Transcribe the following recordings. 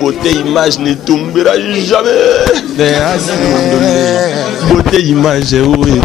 Beauté image ne tombera jamais. Beauté image oui.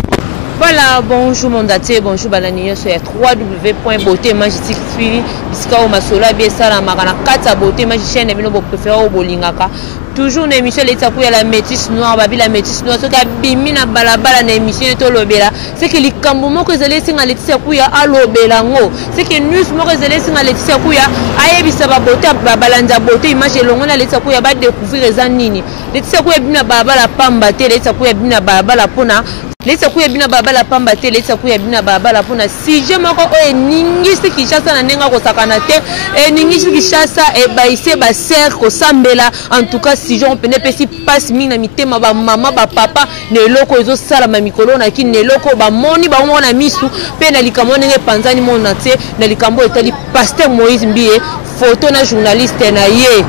Voilà, bonjour Mondaté, bonjour Balani, c'est www.beautéimage.tv. Bisika o masola biesa la magana kata beauté image chaîne bino bo préféré au bolingaka. Toujours une émission l'état pour la métisse noire, babi la métisse noire, ce qui a bimina balabala na émission to lobela. C'est que les kambo mo que zele singa l'étissa kuya a lobela ngo. C'est que news mo que zele singa l'étissa kuya ayebisa ba beauté balanja beauté image longo na l'étissa kuya ba découvrir ezanini. L'étissa kuya bina balabala pamba te l'étissa kuya bina balabala pona. L'étissa kuya bina balabala pamba te l'étissa kuya bina balabala pona. Si je moko o ningisi kishasa na nenga ko sakana te e ningisi kishasa e baise ba ser ko sambela. En tout cas si on peut ne pas passe mina mitema ba mama ba papa ne loko ezo sala ma mikolo na ki ne loko ba moni ba mona misu pe na likambo nenge panzani mona te na likambo etali pasteur Moïse Mbie photo na journaliste na ye.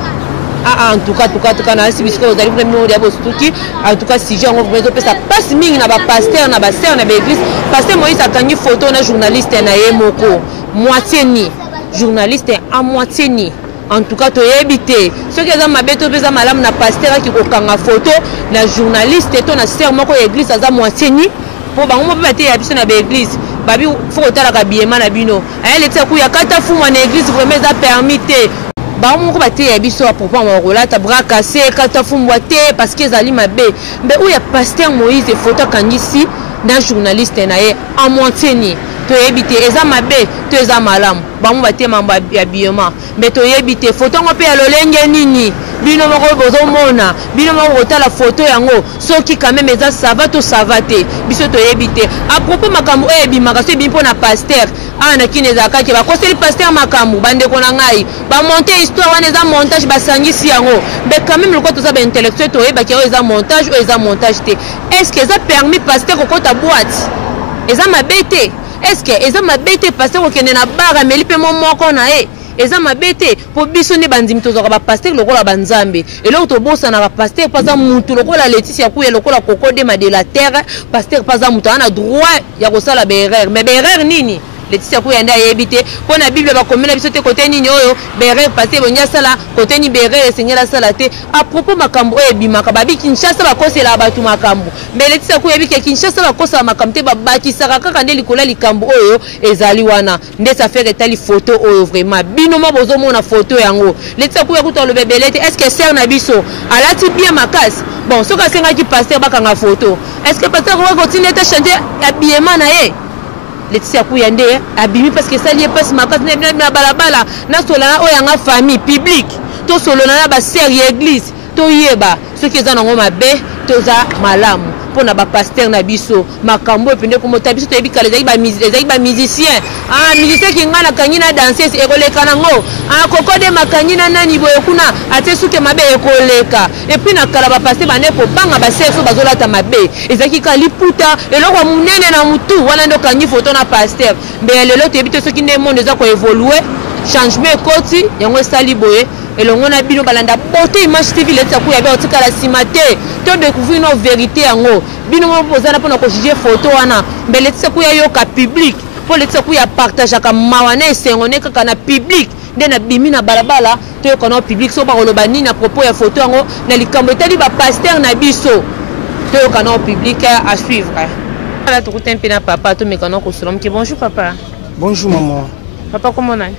En tout cas na si bisiko ozali pour nous dia bostuki en tout cas si j'ai on veut ça passe mingi na ba pasteur na ba sœur na ba église pasteur Moïse akangi photo na journaliste na ye moko moitié ni journaliste à moitié ni. En tout cas, tu es habité. Ce qui est dans ma bête, tu es madame na pasteur qui a photo, na journaliste, tu as serment que l'église a moitié ni. Pour bah on peut battre habiter na l'église. Babi faut que tu aies l'habillement na bino. Elle était couille à quatre fou mon église vraiment ça permis. Bah on peut battre habiter à propos mon rôle ta bras cassé quatre fou boité parce qu'ils allaient ma bé. Mais où il y a pasteur Moïse et photo quand ici, na journaliste na en moitié ni. Tu es habité, eza mabe, tu es malam. Ba mo baté mamba habillement. Mais tu es habité, photo ngo pe ya lolenge nini. Bino moko bozo mona, bino moko ta la photo yango. Soki quand même eza ça va to savate. Biso tu es habité. À propos makambo ebi makaso ebi mpo na pasteur. Na kineza kake ba koseli pasteur makambo bande ko na ngai. Ba monter histoire wana eza montage basangisi yango. Mais quand même le ko to za ba intellectuel to eba ki eza montage ou eza montage te. Est-ce que ça permis pasteur ko ta boîte? Eza mabete. Est-ce que eza mabete pasteur ko kende na bara melipe moko na e eza mabete po biso ne bandimi tozoka ba pasteur lokola banzambe et là to bossa na ba pasteur pas mutu lokola Laetitia kuya lokola Coco de la terre pasteur pas mutu ana droit ya ko sala berrer mais berrer nini Laetitia kuya nda yebite po na bible ba komela biso te côté nini oyo berrer pasteur bonya sala côté ni berrer seigneur sala te à propos makambo e bimaka babi Kinshasa ba kosela batu makambo mais Laetitia kuya bike Kinshasa ba kosala makambo te ba bakisaka kaka nde likola likambo oyo ezali wana nde ça fait etali photo oyo vraiment bino mo bozo mona photo yango Laetitia kuya kuta le bebelete est-ce que sœur na biso alati bien makasi bon soka senga ki pasteur bakanga photo est-ce que pasteur va continuer à changer habillement na ye Laetitia kuya nde abimi parce que ça lié passe makasi na balabala na solana oyanga famille publique to solana na ba sœur église to yeba ce qui est en mabe to za malamu pona ba pasteur na biso makambo epende ko motabiso to yebi kale ezali ba musicien musicien ki ngana kanyina danseuse ekoleka nango Coco de makanyina nani boye kuna ate suke mabe ekoleka et puis na kala ba pasteur bane ko banga ba sœur so bazolata mabe ezaki kaliputa eloko munene na mutu wana ndo kanyi photo na pasteur mais lelo to yebi to soki ne monde za ko évoluer changement ekoti yango sali boye elongo na bino balanda beauté image TV Laetitia kuya ba otika la simate to découvrir nos vérités yango bino mo posana pona ko juger photo wana mais Laetitia kuya yoka public po Laetitia kuya partage ka mawana esengone kaka na public nde na bimi na balabala to yoka na public so ba koloba nini à propos ya photo yango na likambo etali ba pasteur na biso to yoka na public à suivre. Ala to kutempe na papa to mekano ko solom ki bonjour papa. Bonjour maman. Papa comment on est?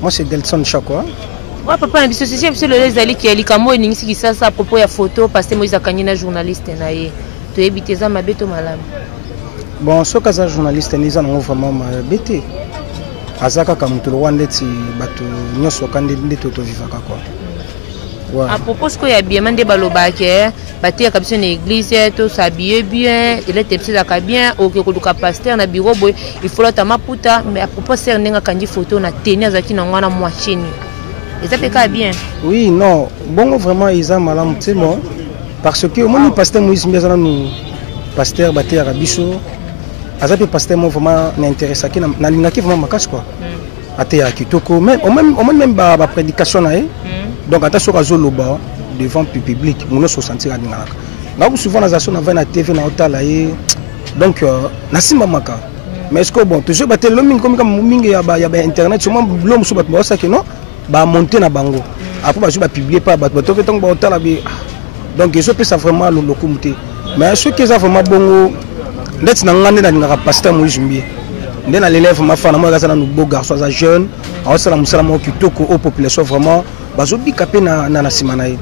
Moi c'est Delson Chakwa. Ouais papa na biso c'est le les qui likambo ningisi ki ça à propos ya photo parce que Moïse akanyina journaliste na ye to ebiteza mabeto malamu. Bon ce cas journaliste ni za vraiment mabete azaka ka mutu rwanda ti bato nyoso kande ndeto to vivaka quoi. Ouais. À propos ce qu'il y a bien mandé balobake baté kabisa na église to s'habiller bien il est petit à bien au que ka pasteur na bureau boy il faut la maputa mais à propos c'est nenga kandi photo na tenir zaki na ngwana moitié ni et ça fait bien. Oui non bon vraiment ils ont malamu c'est bon parce que moi pasteur Moïse Mbia nous pasteur baté à biso azape pasteur moi vraiment n'intéresse qui na lingaki vraiment makasi quoi até à kitoko même ba prédication na donc attention à zoloba devant le public mon se sentir à l'ingaka na souvent na zation na na TV na otala donc na simba maka mais est-ce que bon toujours batel lo mingi comme mingi ya ba internet sûrement lo musu bat ba ça que non ba monter na bango après je vais publier pas bato fait tant que la bi donc je peux ça vraiment le comité mais ce qui est vraiment bon net na ngane na pasteur Moïse Mbie ndena l'élève ma fana moi ça na beau garçon ça jeune on sala musala mo kitoko au population vraiment bazobi kapé na simana ye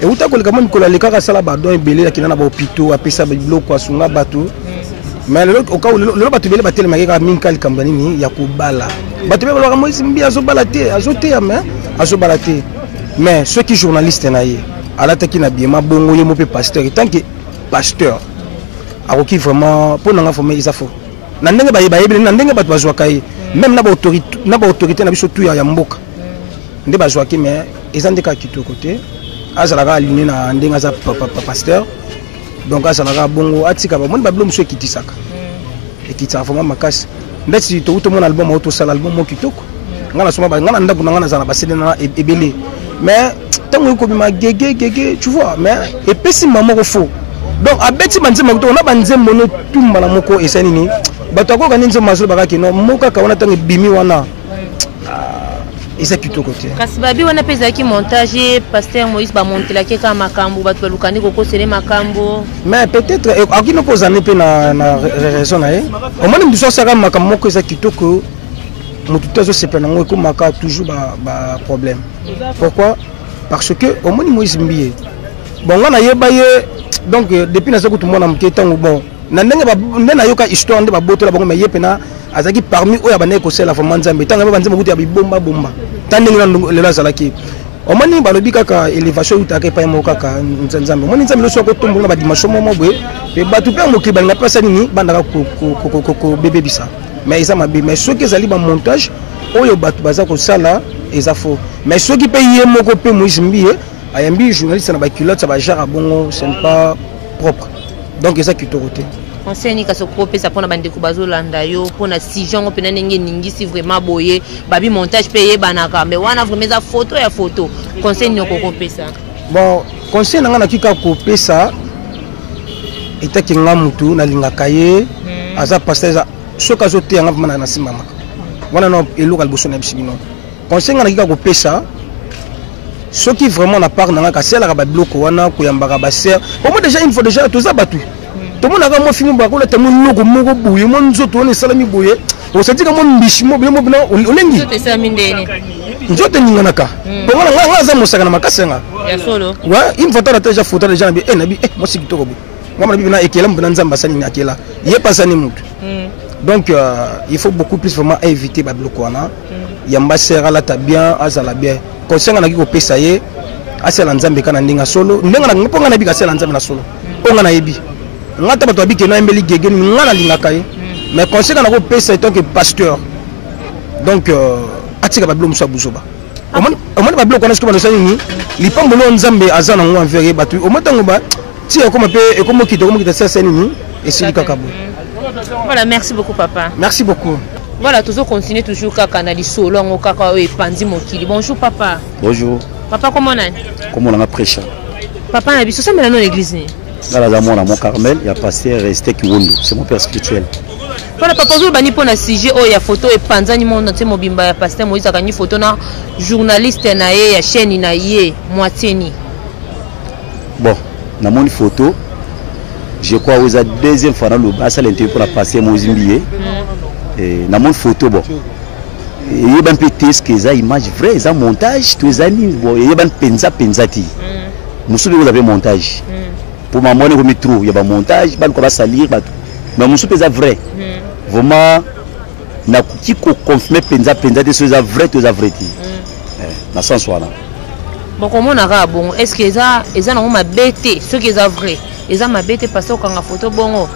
et uta ko le kamon ko la lekaka sala ba don ebele ya kinana ba hôpitaux apesa ba biloko asunga bato mais le cas où le bato bele batele makeka minkali kambani ni ya kubala bato bele ba Moïse Mbie azobala te azote mais azobala te mais ceux qui journalistes na ye ala taki na biema bongo ye mo pe pasteur tant que pasteur akoki vraiment pour nanga former isa fo na ndenge ba yebele na ndenge bato bazwaka ye même na ba autorité na biso tu ya mboka nde bazwaki mais ezande ka kitoko te azalaka aligné na ndenge aza pasteur donc azalaka bongo atika ba moni ba blom so kitisaka ekitaka vraiment makasi ndeti to uto mon album auto sala album mo kitoko ngana soma ba ngana ndako ngana zana ba cd na ebele mais tango ko bima gege tu vois mais epesi maman ko fo donc abeti banzema ko na banzema no tumba na moko esani ni bato ko kaninzo mazolo bakaki no moka ka wana tango bimi wana eza kitoko te kasi babi wana peza ki montage pasteur Moïse ba montela ke ka makambo bato balukani ko kosele makambo mais peut-être akino pozane pe na raison na ye au moins mbiso saka makambo moko eza kitoko mutu tezo sepela ngo ko maka toujours ba problème pourquoi parce que au moins Moïse Mbie bon ngana yeba ye donc depuis na sakutu mona mketango bon na ndenge ba ndena yoka histoire nde ba botola bango mais yepena azaki parmi oya bane ko sela fama nzambe tanga ba nzambe kuti ya bibomba bomba tandenge na lela zalaki o mani balobi kaka elevation utaka pa mo kaka nzambe moni nzambe no soko tombo na ba dimasho mo bwe pe batu pe mo kibanga pesa nini bandaka ko bébé bisa mais isa mabe mais soki ezali ba montage oyo batu baza ko sala eza faux mais soki pe ye moko pe Moïse Mbie ayambi journaliste na ba culotte ba genre bongo c'est pas propre donc eza kitoko te conseil ka soko pesa pona bande ko bazolanda yo pona si jongo pena ndenge ningisi vraiment boye babi montage paye banaka mais wana vraiment za photo ya photo conseil ni ko pesa bon conseil nanga na kika ko pesa etaki ngamutu na lingaka ye aza pasteur soka zote yanga vraiment na simama wana no eluka liboso na bisibino conseil nanga na kika ko pesa ce qui vraiment na part nanga ka sela ba bloko wana ko yambaka ba ser au moins déjà une fois déjà tout ça batu tout monde a mo film ba ko la tamo loko moko buye mo nzoto on salami buye o sati ka mo mbishi mo bino mo bino olengi nzoto salami ndeni nzoto ningana ka bongo nga za mosaka na makasenga ya solo ouais une fois ta déjà photo déjà bi nabi mo sikitoko bu ngama na bi na ekela mbona nzamba sani ni akela ye pasani mutu donc il faut beaucoup plus vraiment éviter ba bloko wana yamba sera la ta bien azala bien conseil na ki ko pesa ye asela nzambe kana ndinga solo ndenga na ngonga na bi ka sela nzambe na solo ponga na yebi ngata bato abike na embeli gege ni ngana lingaka ye mais conseil na ko pesa tant que pasteur donc atika ba blom so buzoba au moins ba blok na sko ba sani ni lipambo lo nzambe azana ngo envers batu au moins tango ba ti ko mape e ko mokita sasa ni et c'est kaka bo. Voilà, merci beaucoup papa. Merci beaucoup. Voilà, toujours continuer toujours kaka na lisolo ngo kaka o epandi mokili. Bonjour papa. Bonjour. Papa comment on a? Comment on a prêché? Papa na biso ça mais dans l'église ni. Dans la zamona mon Carmel, il y a pasteur resté Kiwondo, c'est mon père spirituel. Voilà papa zo bani pona sujet o ya photo epanzani monde te mobimba ya pasteur Moïse akani photo na journaliste na ye ya chaîne na ye moitié. Bon, na mon photo je crois aux deuxième fois dans le bas ça l'interview pour la passer Moïse Mbie. Et na mon photo bon. Il y a un peu test que ça image vrai, ça montage, tous les amis bon, il y a un penzati. Musu vous avez montage. Pour ma monnaie comme trop, il y a un montage, ban ko va salir bato. Mais musu peza vrai. Vraiment na qui ko confirmer penzati c'est ça vrai, tout ça vrai. Na sens voilà. Bon comment on a bon, est-ce que ça na ma bête, ce qui est vrai. Et ça m'a bête parce que quand la photo bon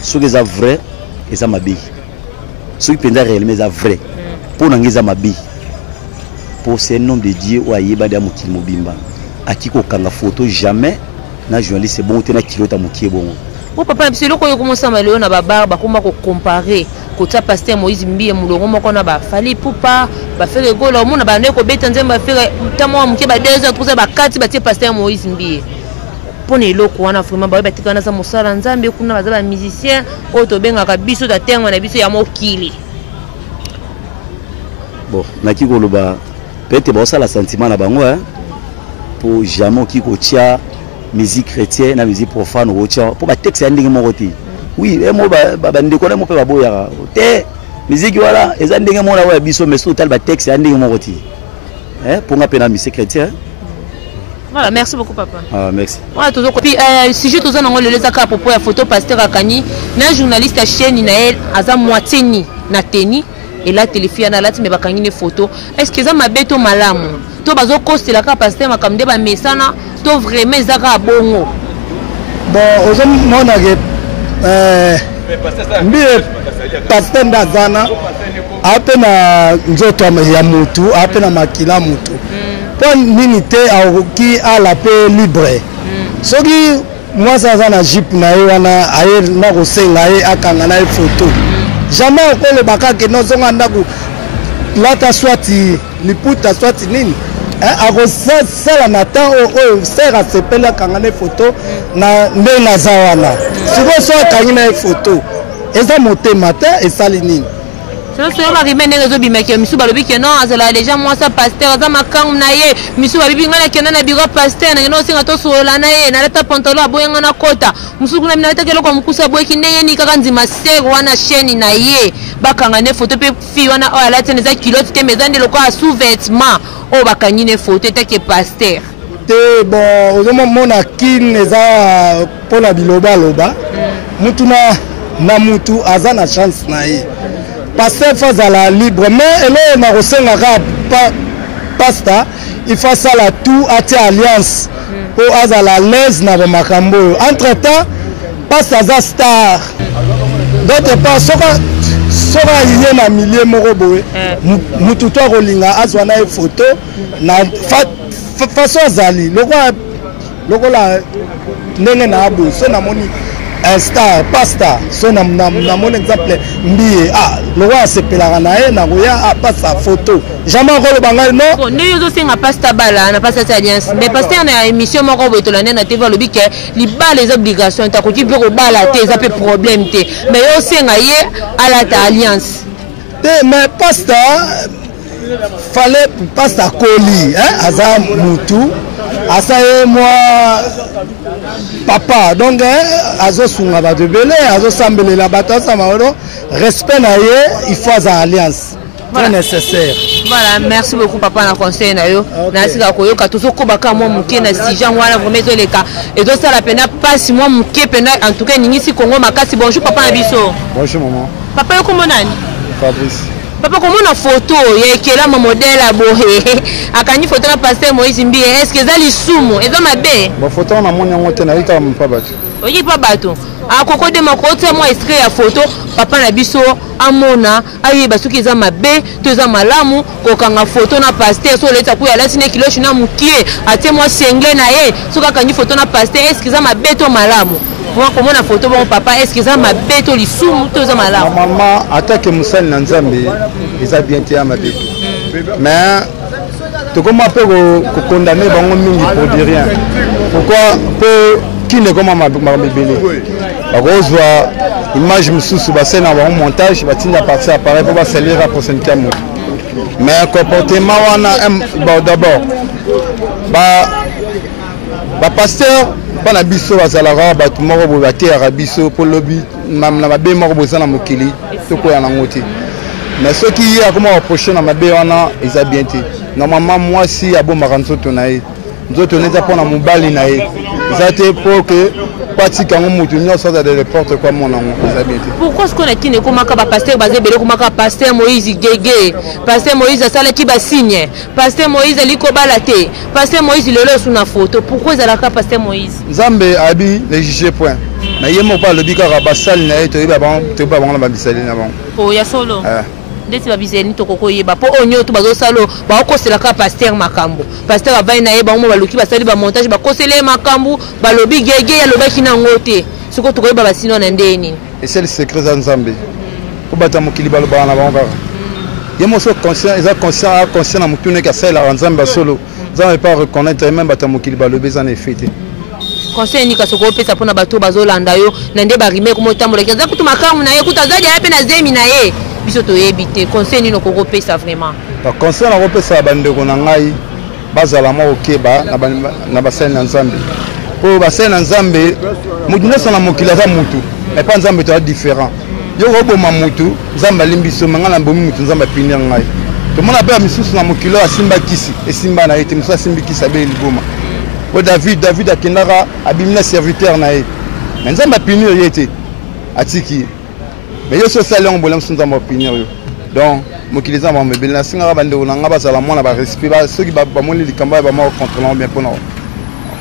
ce qui est vrai et ça m'a bête ce qui est réellement vrai pour n'engager ma bête pour ce nom de Dieu ou ayeba da mukili mobimba akiko kanga photo jamais na journaliste c'est bon te na kilota mukie bon o papa c'est le ko commencer ma léon na ba barba comment ko comparer ko ta pasteur Moïse Mbie mulongo moko na ba fali pupa ba faire golo o mona ba ne ko beta nzemba faire tamo mukie ba 2 heures 3 heures ba 4 ba tie pasteur Moïse Mbie pone eloko wana vraiment ba batikana za mosala nzambe kuna baza ba musicien o to benga biso ta terme na biso ya mokili. Bon, naki koloba peut-être bon ça la sentiment na bango hein pour jamais qui kotia musique chrétienne na musique profane kotia pour ba texte ndenge moko ti oui et mo ba ndeko na mo pe ba boya te musique voilà eza ndenge mo na wa biso mais surtout ba texte ndenge moko ti hein pour nga pena musique chrétienne. Voilà, merci beaucoup papa. Ah merci. Voilà toujours puis sujet tous en le les à propos la photo pasteur Akani na journaliste à chaîne na elle aza moitié ni na teni et là téléphone na lati me bakangi ne photo est-ce que ça mabeto malamu to bazo coste la ka pasteur makamde ba mesana to vraiment zaka bongo bon ozo mona ke mbiye pasteur ndazana apena nzoto ya mutu apena makila mutu pour nini te aoki ala pe libre soki moi ça na jeep na ye wana aye na kosenga ye akanga na photo jamais okolo bakake no zonga ndaku lata swati liputa swati nini akosala na temps oyo sert asepeli akanga na photo na nde naza wana sikoyo so akangi na photo eza motema te esali nini so ba rimene ngezo bimeke misu balobi ke non azala déjà moi ça pasteur za makangu na ye misu babibi ngana kena na biro pasteur na ngeno singa to sola na ye na leta pantalon aboyenga na kota musu kuna mina leta keloko mukusa boyeki ndenge ni kaka nzima sego wana chaîne na ye bakanga ne photo pe fi wana o ala tene za culotte te mezande loko a sous-vêtement o bakangi ne photo te ke pasteur te bon ozomo mona kin eza pona biloba loba mutu na mutu aza na chance na ye pasteur fazala libre mais ele na kosenga ka pasta il faut ça la tout ati alliance pour azala l'aise na makambo entre temps pasta za star d'autre part soka yé na milieu moko boye mutu to kolinga azwa na photo na façon azali lokola ndenge na abo so na moni star pasta so na mon exemple mbiye le roi sepelaka na ye na koya pasta photo jamais ko le bangal non bon ne yozo senga pasta bala na pasta alliance mais pasteur na émission moko boy to la na TV lobi ke li ba les obligations ta ko ti pe ko bala te ça peut problème te mais yo senga ye à la alliance mais pasta fallait pasta koli hein aza mutu asaye moi papa donc azo sunga ba de belé azo sambele la batasa maoro respect na ye il faut za alliance très nécessaire. Voilà, merci beaucoup papa na conseil na yo na sika ko yo ka tozo ko baka mo muke na sijan wala vraiment zo leka et donc ça la pena passe moi muke pena en tout cas ningi si Congo makasi bonjour papa na biso. Bonjour maman. Papa yo komo nani? Fabrice. Papa comment na photo ye kela ma modèle abohe akani photo na pasteur Moïse Mbie est-ce que ça li sumo eza mabe ba photo na moni ngote na ika mpa bato oyi pa bato akoko de makote moi extrait ya photo papa na biso amona ayi basuki eza mabe to eza malamu kokanga photo na pasteur so leta ku ya latine kilo china mukie atie moi sengle na ye so kakani photo na pasteur est-ce que ça mabe to malamu moi comment na photo bon papa est-ce que ça mabe to li sumo to eza malamu maman attaque musali na nzambe eza bien te ya mabe mais to comment peut condamner bango mingi pour dire rien pourquoi peut qui ne comment ma bébé bakozwa image mususu basena ba montage batinda partir appareil pour basalir la prochaine camo mais comportement wana d'abord ba pasteur bana biso bazalaka bato moko boye bateyaka biso po lobi na mabe moko boza na mokili tokoya nango te mais soki ye akoma baproche na mabe wana eza bien te normalement mwasi abomaka nzoto na ye nzoto neza mpona mobali na ye eza te po ke patika ngo mutu nyonso aza de n'importe quoi mon nango eza bien te pourquoi ce qu'on a kine komaka ba pasteur bazebele komaka pasteur Moïse Gege pasteur Moïse asalaki basigne pasteur Moïse aliko balate pasteur Moïse lelo suna photo pourquoi ezalaka pasteur Moïse nzambe abi le juger point na ye moko alobi kaka basali na ye toyeba bango na babisali na bango o ya solo ndeti babizeli tokoko yeba po onyo to bazosalo bakoselaka pasteur makambo pasteur avai na ye bango baluki basali ba montage bakosele makambo balobi Gege ya lobaki na ngote siko tokoyeba basino na ndeni et c'est le secret za nzambe ko bata mokili balobaka na bango kaka ye moso conscient eza conscient na mutune ka sala nzambe solo nzambe pas reconnaître même bata mokili balobi za na effet conseil ni kasoko pesa pona bato bazolanda yo na nde barime ko motambola kaza kutu makamu na ye kutazadi ya pe na zemi na ye biso to yebite conseil ni no koko pesa vraiment Par conseil na kopesa bandeko na ngai bazala mo okeba na basali na Nzambe. Po basali na Nzambe mutu nyonso na mokili aza mutu. Et pas Nzambe to différent. Yo roboma mutu Nzambe limbiso manga na bomi mutu Nzambe pinir ngai. To mona ba misusu na mokili asimba kisi esimba na ete musa simbi kisi abe liboma. Po David akendaka abimina serviteur na ye. Mais Nzambe pinir yete atiki. Mais yo so sala ngbola msunza mo pinir yo. Donc mokili za mo mebeli na singa ba ndeko na nga bazala mona ba respect ba ceux qui ba moni likamba ba mo contrôlant bien pour nous.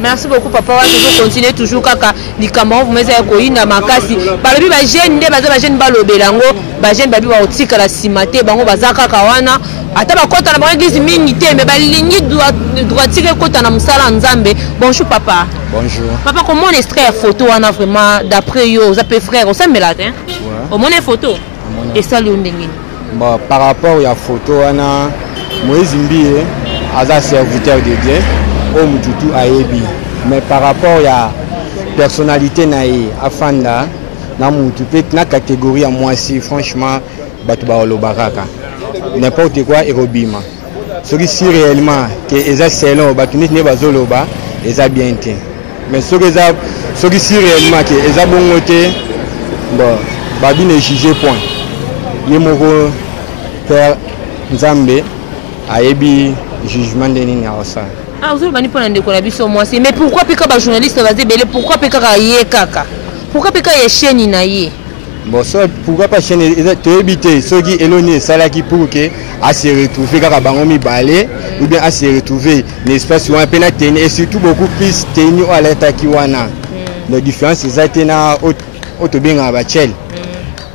Merci beaucoup papa, on toujours continuer toujours kaka likambo vous meza ko ina makasi balobi ba jeune nde baza ba jeune balobelango ba jeune babi ba otika la simate bango baza kaka wana ata ba kota na ba église mingi te mais ba lingi droitire kota na musala Nzambe. Bonjour papa. Bonjour. Papa, comment on extrait la photo wana vraiment d'après yo, ça peut frère, on s'emmêle hein. Au moins photo. Et ça le ndengini. Bon, par rapport à la photo wana Moïse Mbie aza serviteur de Dieu. Mututu ayebi, mais par rapport à la personnalité naïe afanda na mutu pe na catégorie à moi si franchement batu ba olobaraka n'importe quoi erobima soki si réellement que eza selon batu nit ne bazoloba eza bien te mais soki si réellement que eza bongote bon babi ne juger point yemoko père Nzambe ayebi jugement de nini aosa. Ah, vous avez pas de collaboration moi c'est mais pourquoi pika ba journaliste va débele pourquoi pika yé kaka pourquoi pika yé chaîne naïe bon ça pourquoi pas chaîne to éviter ceux qui éloigné ça qui pour que à se retrouver kaka bango mi balé ou bien à se retrouver l'espace où un peu na tenir et surtout beaucoup plus tenir à l'état qui wana la différence c'est na auto bien ba chel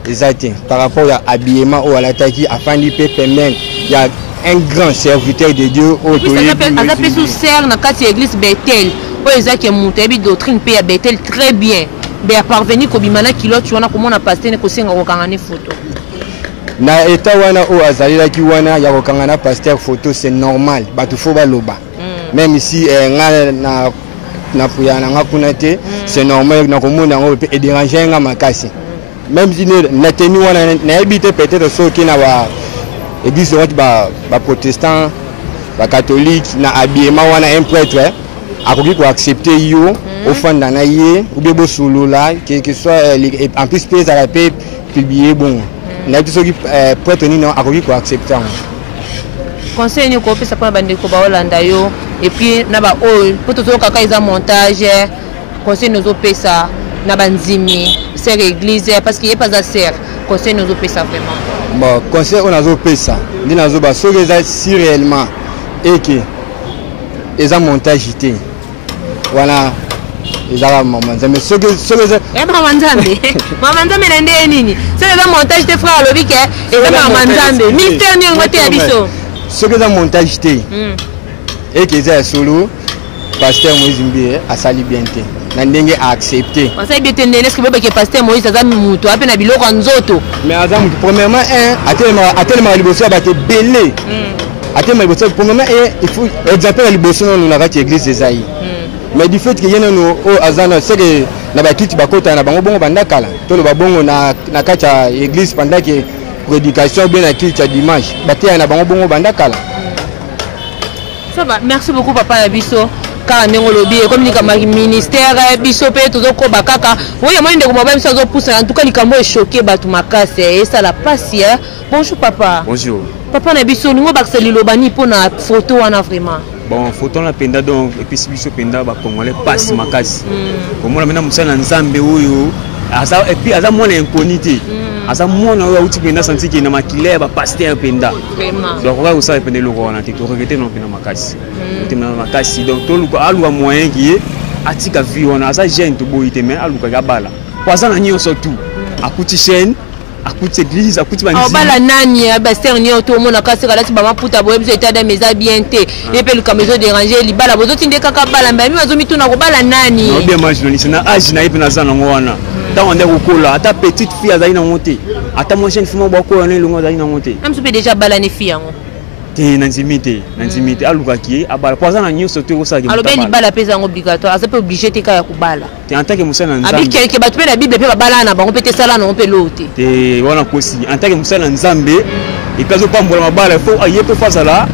exact par rapport à habillement ou à l'état qui afin de permettre il y a un grand serviteur de Dieu au appelle sous serre dans quatre église Bethel pour les qui monté bi doctrine paye à Bethel très bien mais à parvenir ko bimana kilo tu wana comment on a passé ne ko senga ko kangane photo na eta wana o azalila ki wana ya ko kangana pasteur photo c'est normal batu fo baloba même ici na puyana ngakuna te c'est normal na ko mona ngo pe déranger nga makasi même si na tenu wana na habité peut-être so ki na ba église ba protestant ba catholique na habillement wana un prêtre akoki ko accepter yo ofanda na ye ou bien bo solola que soit en plus pèse à la paix publier bon na tout ce qui prêtre ni non akoki ko accepter conseil ni ko pesa pa bande ko ba Holanda yo et puis na ba o poto to kaka isa montage conseil nous pesa na banzimi ser église parce qu'il y a pas à ser conseil nous pesa vraiment. Bon, conseil on a fait ça. Ni na zo ba so si réellement et que ils ont montageité. Voilà. Ils ont montage mais so que maman Nzambe. Maman Nzambe ndé nini? C'est le montage des frères lobi que et maman Nzambe. Ministère ni ngote ya biso. So que montageité. Et que ils solo pasteur Moïse Mbie a sali bien té. Na ndenge a accepté. On sait bien est-ce que bébé pasteur Moïse aza mutu ape na biloko nzoto. Mais aza mutu premièrement tellement liboso ba te belé. Atema liboso premièrement il faut exemple liboso non na kati église Esaïe. Mais du fait que yena no o azana c'est que na ba kiti bakota na bango bongo bandakala. To lo ba bongo na kati église pendant que prédication bien na kiti dimanche. Baté na bango bongo bandakala. Ça va, merci beaucoup papa ya biso. Car ndenge lobi comme ni ministère biso pe tozo ko bakaka oya mwende ko mobile so zo poussa en tout cas likambo est choqué batu makase et ça la passe hier. Bonjour papa. Bonjour. Papa na biso ningo bakiseli lobani pona photo wana vraiment. Bon photo la penda donc et puis biso penda ba congolais passe makasi. Comme on mena musala Nzambe oyo asa et puis asa mona incognité. Asa mona oyo uti penda senti ki na makile ba pasteur penda. Vraiment. Donc on va aussi penda le roi na te regretter non penda makasi. Makasi donc to luka aluka moyen qui est atika vie on a ça gêne to boité mais aluka gabala poison na nyo surtout akuti chaîne akuti église akuti banzi bala nani pasteur nyo to mona kasi kala ti ba maputa boye biso état de meza bien te et puis le maison déranger li bala bozo tinde kaka bala mbami bazo mituna ko bala nani non bien journaliste na âge na ipe na zana ngwana tant on est kokola ata petite fille azali na monter ata mo jeune fille mo ba ko na longo azali na monter am soupe déjà bala ne fille yango nanzimité aluka qui abala poison na nyo surtout ça qui alors ben li bala pesa obligatoire ça peut obligé te ka ya kubala te en tant que musala Nzambe abi quelque batu na bible pe bala na bango pete sala na on pe lote te wana kosi en tant que musala Nzambe et puis azopambola mabala il faut aye pe face à la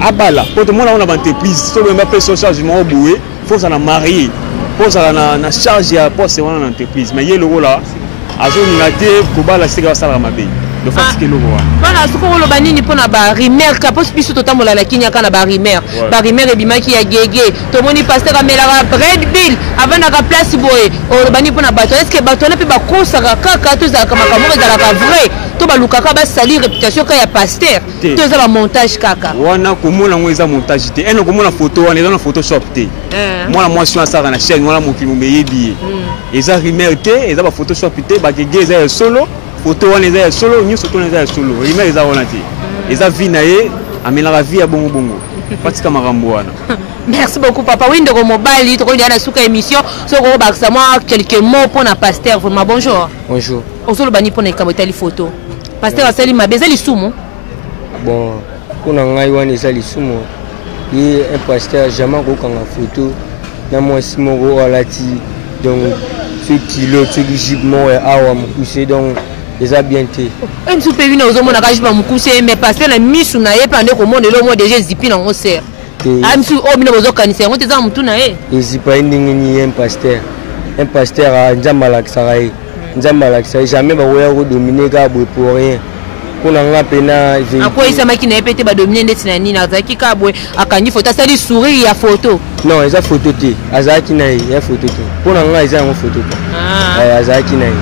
abala po to mona on a entreprise so même pas changement boué faut ça na marié faut ça na charge ya poste on entreprise mais yé le là azo ngate ko bala sika sala mabe le fait que le roi bana suko lo banini pona ba rimer ka pos biso totambola na kinya kana ba rimer ebimaki ya gege to moni pasteur amela red bill avant na ka place boye o bani pona bato est-ce que bato na pe ba kosaka kaka to za kama kamo za la vrai to ba lukaka ba sali réputation ka ya pasteur to za ba montage kaka wana komona ngo eza montage te eno komona photo wana eza na photoshop te mwana mwasi asaka na chaîne wana mokili meyebi eza rimer te eza ba photoshop te ba gege eza solo photo wana eza solo nyuso to eza solo rimer eza wana te eza vie na ye amelaka vie ya bongo bongo patika makambo wana. Merci beaucoup papa. Oui, ndeko mobali to ko ndi na suka émission so ko bakisa moi quelques mots pour na pasteur vraiment bonjour. Bonjour. Osolo bani pour na kamotali photo. Pasteur asali mabeza lisumu. Bon, kuna ngai wana esali sumo. Ye un pasteur jamais ko kanga photo na moi simoko alati donc ce kilo ce gibement et awa mukuse donc déjà bien té. Même si pe vina ozomona ka jiba mukuse mais pasteur na misu na ye pande ko monde lo mo déjà zipi na ngo ser. Amsu o bino bozo kanisa ngo teza mutu na ye. Ezipa ndingi ni un pasteur a njambala kisarai. Njambala kisarai jamais ba woya ko dominer ka boy pour rien. Kuna nga pena akwa isa makina epete ba dominer ndeti na nini azaki ka boy akanyi photo sali sourire ya photo. Non, eza photo te. Azaki na ya photo te. Kuna nga eza ngo photo te. Azaki na ye.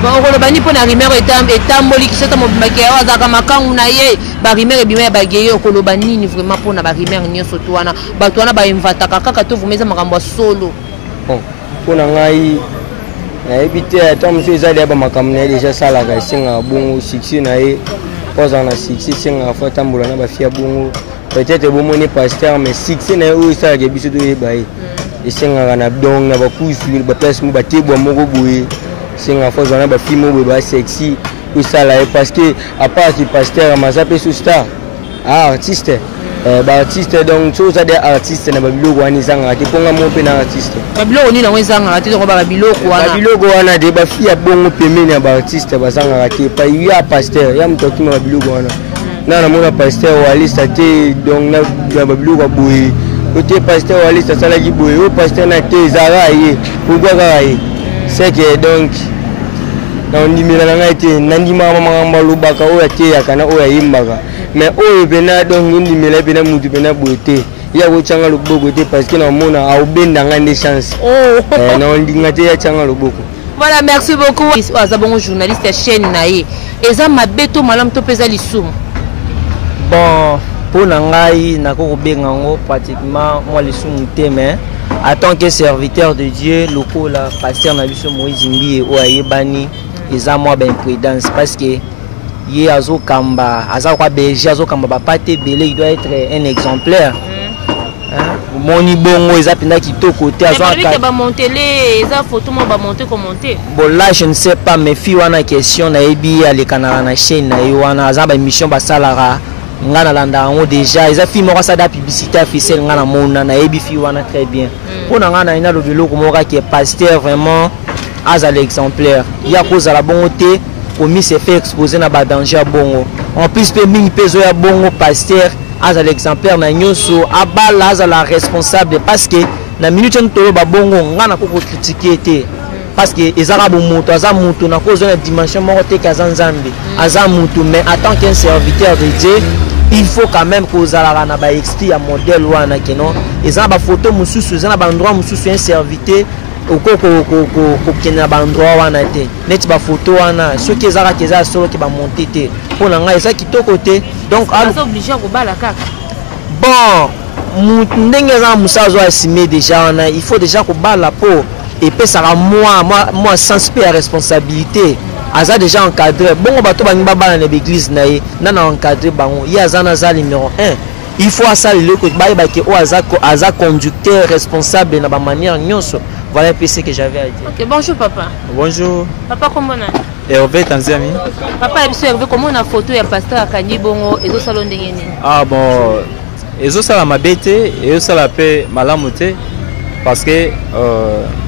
Bon ko bani pona rimer etamboli kisata mobimaki ya azaka makangu na ye ba rimer bima ba geyo ko loba nini vraiment pona ba rimer nyoso to wana bato wana ba invata kaka to vumeza makambo solo. Bon, pona ngai na ebite atom so ezali ba makambo na déjà sala ka singa bongo succès na ye poza na succès singa fa tambola na ba fia bongo peut-être bo moni pasteur mais succès na o sala ke biso to ye bae singa na dong na ba kusu ba place mo ba tebo moko boye singa fa zona ba film mo ba sexy ou sala parce que à part que pasteur amazape sous star artiste ba artiste donc so ça des artistes na ba biloko wani zanga te ponga mo pe na artiste ba biloko ni na wezanga te ko ba biloko wana ba biloko wana de ba fia bongo pemene ya ba artiste ba zanga te pa ya pasteur ya mtoki ma biloko wana na mona pasteur walista te donc na ba biloko boye côté pasteur walista sala ki boye o pasteur na te zara ye pourquoi ka ye c'est que donc na ndimela na ngai te nandima mama lobaka o ya te ya kana o ya yimbaka mais oyo pena donc ndimela pena mutu pena boete ya ko changa loboko te parce que na mona a obenda ngande chance na ndinga te ya changa loboko. Voilà, merci beaucoup. Azabongo journaliste chaîne nae eza mabeto malam to pesa lisumu. Bon, pour ngai na ko benga ngo pratiquement moi lisumu te mais en tant que serviteur de Dieu loko la pasteur na biso Moïse Mbiye o ayebani eza moi ben prudence parce que ye azo kamba aza kwa berger azo kamba ba pate belé il doit être un exemplaire. Moni bongo eza penda kitoko te azo ka ba monter eza photo mo ba monter commenter. Bon là je ne sais pas mais fi wana question na ebi ale kanala na chaîne na wana aza ba émission ba salara ngana landa ngo déjà eza fi mo ka sada publicité officielle ngana mona na ebi fi wana très bien. Pour ngana ina lo biloko mo ka qui est pasteur vraiment aza l'exemplaire. Ya cause la bongo te commis se fait exposer na ba danger bongo. En plus pe mingi peso ya bongo pasteur aza l'exemplaire na nyoso abala aza la responsable parce que na minute ntolo ba bongo ngana ko critiquer te parce que ezaka bo moto aza moto na cause na dimension moko te ka nzambe aza moto mais en tant qu'un serviteur de Dieu il faut quand même kozala na ba exti ya modèle wana keno ezana ba photo mususu ezana ba endroit mususu un serviteur ko kena ba endroit wana te net ba photo wana soki ezaka keza solo ke ba monter te pona nga eza kitoko te donc azo obligé ko bala kaka bon ndenge za musazo asime déjà wana il faut déjà ko bala po et puis ça moi sans paix à responsabilité aza déjà encadré bongo bato bangi bana na l'église na ye nana encadré bango ya azana za numéro 1 il faut asali le ko ba ke o aza conducteur responsable na ba manière nyonso. Voilà un peu ce que j'avais à dire. Ok, bonjour papa. Bonjour. Papa, comment on a? Hervé Tanzami. Papa, Hervé, comment on a photo de pasteur Akanyi Bongo et au salon de Yéni? Ah bon, et au salon mabete et au salon malamote parce que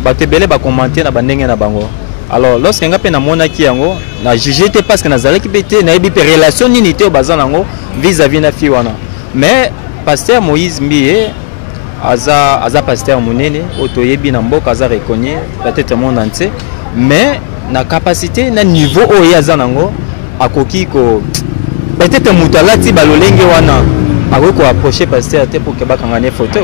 batebele ba commenter na bandenge na bango. Alors lorsque nga pe na mona ki yango na jugé te parce que na zalaki pété na ebi pe relation nini te bazana ngo vis-à-vis na fi wana. Mais pasteur Moïse Mbiye aza pasteur monene otoyebi na mboka aza reconnu peut-être monde entier, mais na capacité na niveau oyo azana ngo akoki ko peut-être mutala ti balolenge wana ako approcher pasteur te pour que bakangane photo.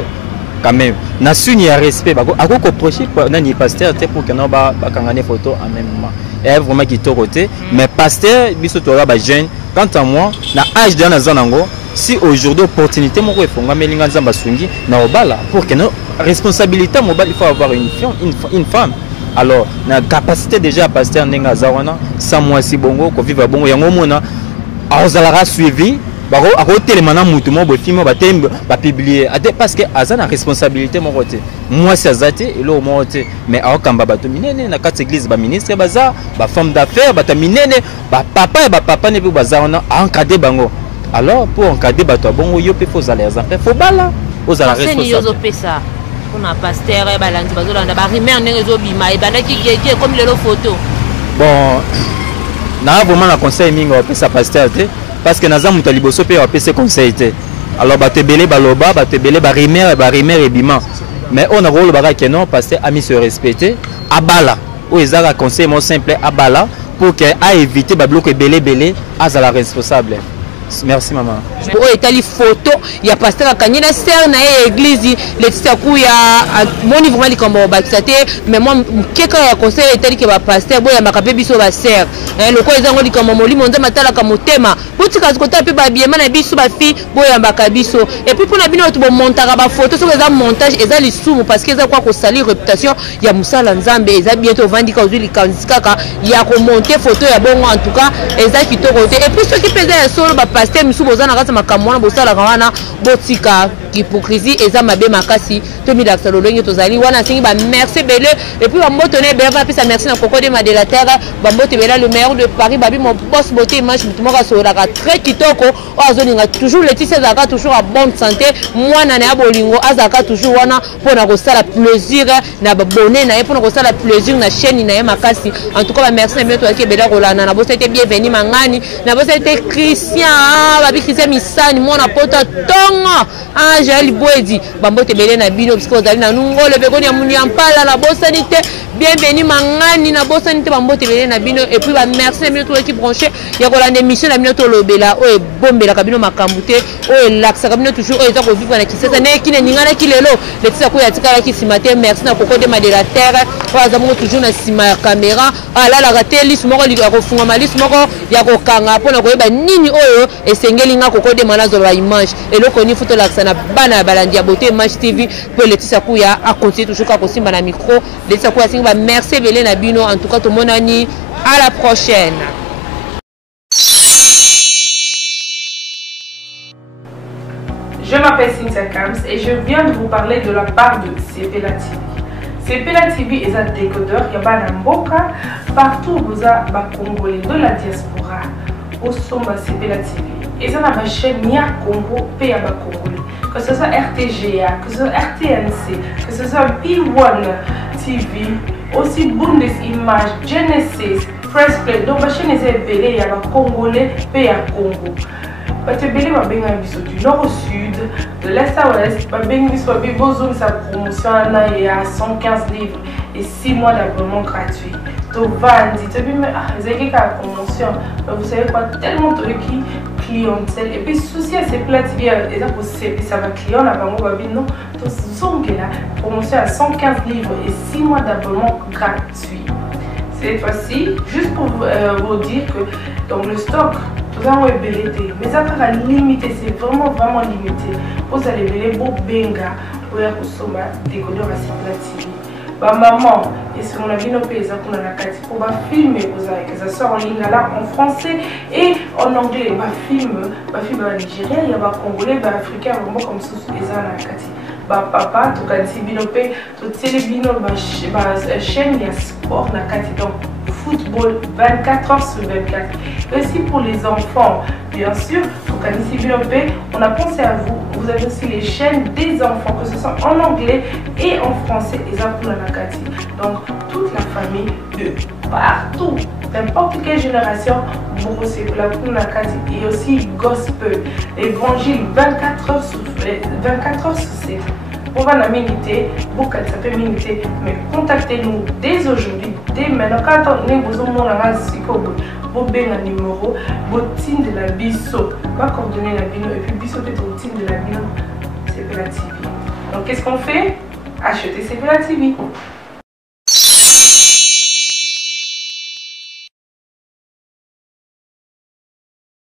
Quand même, na suni ya respect bako ako proche nani pasteur te pour que na ba kangane photo en même moment. Et vraiment qui to côté, mais pasteur biso to ba jeune, quant à moi na âge de na zanango, si aujourd'hui opportunité moko efonga melinga nzamba sungi na obala pour que nos responsabilité mobile il faut avoir une femme. Alors na capacité déjà pasteur ndenga zawana sans moi si bongo ko vivre bongo yango mona azalara suivi. A côté maintenant mutu mo bo film ba tembe ba publier parce que azana responsabilité mon côté moi c'est azate et lo mo côté mais a kamba ba to minene na quatre église ba ministre baza ba femme d'affaires ba ta minene ba papa ne peut baza on encadrer bango alors pour encadrer ba to bongo yo pe faut aller exemple faut bala aux ala responsabilité ça on a pasteur ba landi bazo landa ba rimer ngezo bima e bana ki comme le photo bon na vraiment na conseil mingo pe sa pasteur te parce que naza muta liboso pe wa pese conseil te alors ba tebele baloba ba tebele ba rimer et bima mais on a rôle ba que non parce que ami se respecter abala ou ezaka conseil mo simple abala pour que a éviter ba bloc belé azala responsable. Merci maman. Oh etali photo ya pasteur akanyina ser na église le tsaku ya moni vraiment likambo bakisate mais moi keka ya conseil etali ke ba pasteur boya makape biso ba ser le ko ezango likambo molimo nza matala ka motema botika kota pe ba biema na biso ba fi boya makabiso et puis pour na bino to montaka ba photo so eza montage eza lisumu parce que eza kwa ko salir réputation ya musala nzambe eza bientôt vandika ozuli kanzikaka ya ko monter photo ya bongo en tout cas eza kitoko et puis ce qui pèse ya solo ba pasteur misu bozana kasa makamwana bosala kawana botika hypocrisie eza mabe makasi to midaksa lolenge tozali wana singi ba merci belé et puis ba mbotone beva pisa merci na Coco de Madelaterre ba mbote bela le maire de Paris babi mon boss beauté image mutumoka solaka très kitoko o azolinga toujours Laetitia zaka toujours à bonne santé mwana na bolingo azaka toujours wana pona ko sala plaisir na babone na pona ko sala plaisir na chaîne na makasi en tout cas ba merci na mioto ke bela kolana na bosa été bienvenu mangani na bosa été Christian babi Christian misani mona poto tonga Angel Boedi bambote belé na bino parce que ozali na nungole bekoni ya muni ampala na bosanité bienvenue mangani na bosanité bambote belé na bino et puis ba merci na bino to équipe branché ya kolanda émission na bino to lobela o e bombela ka bino makambuté o e laksa ka bino toujours o eza ko vivre na kisesa na kine ningana kilelo le tisa ko ya tikala ki simate merci na Coco de Madelaterre o azamu toujours na sima ya caméra ala la rateli smoko li ko funga malisi moko ya ko kanga pona ko yeba nini oyo esengeli nga Coco de Manazo la image et le koni photo laksa na bana balandi ya beauté image TV pour Laetitia Kuya a continuer toujours ka kosimba na micro Laetitia Kuya singa merci belé na bino en tout cas to monani à la prochaine. Je m'appelle Cynthia Kams et je viens de vous parler de la part de Sepela TV. Sepela TV est un décodeur qui a mboka partout où vous avez Congolais de la diaspora au sommet Sepela TV. Et ça ma chaîne Nia Congo P.A. Congolais. Que ce soit RTGA, que ce soit RTNC, que ce soit P1 TV, aussi Bundes Image, Genesis, Press Play. Donc ma chaîne est appelée Yaba Congolais P.A. Congo. Batebele babenga biso du nord au sud, de l'est à l'ouest, babenga biso babozone sa promotion à 115 livres et 6 mois d'abonnement gratuit. Tovandi, tu sais mais vous avez qu'à promotion, vous savez quoi, tellement de clientèle et puis souci à ces plates et ça va client là bango babi non, to zongela promotion à 115 livres et 6 mois d'abonnement gratuit. Cette fois-ci, juste pour vous dire que dans le stock tout ça est belé, mais ça va limiter, c'est vraiment limité. Vous allez belé beau benga pour y consommer décodeur à Sepela TV. Bah maman, et ce qu'on a vu nos pays, ça qu'on a la carte pour bah filmer, que ça sort en lingala en français et en anglais. Bah film en Nigeria, il y a bah congolais, bah africain, vraiment comme ça les a la carte. Bah papa, tout cas si binopé, tout télébino, bah chaîne, il y a sport la carte donc. Football 24 heures sur 24. Aussi pour les enfants, bien sûr, on a pensé à vous. Vous avez aussi les chaînes des enfants, que ce soit en anglais et en français, et ça pour la Nakati. Donc, toute la famille de partout, n'importe quelle génération, et aussi gospel, évangile 24 heures sur 7. On va la miniter, beaucoup ça peut miniter, mais contactez-nous dès aujourd'hui, dès maintenant. Quand on est besoin vous avez un numéro, vous de la biso, va coordonner la bino et puis biso peut être de la bino, c'est la TV. Donc qu'est-ce qu'on fait? Acheter c'est la TV.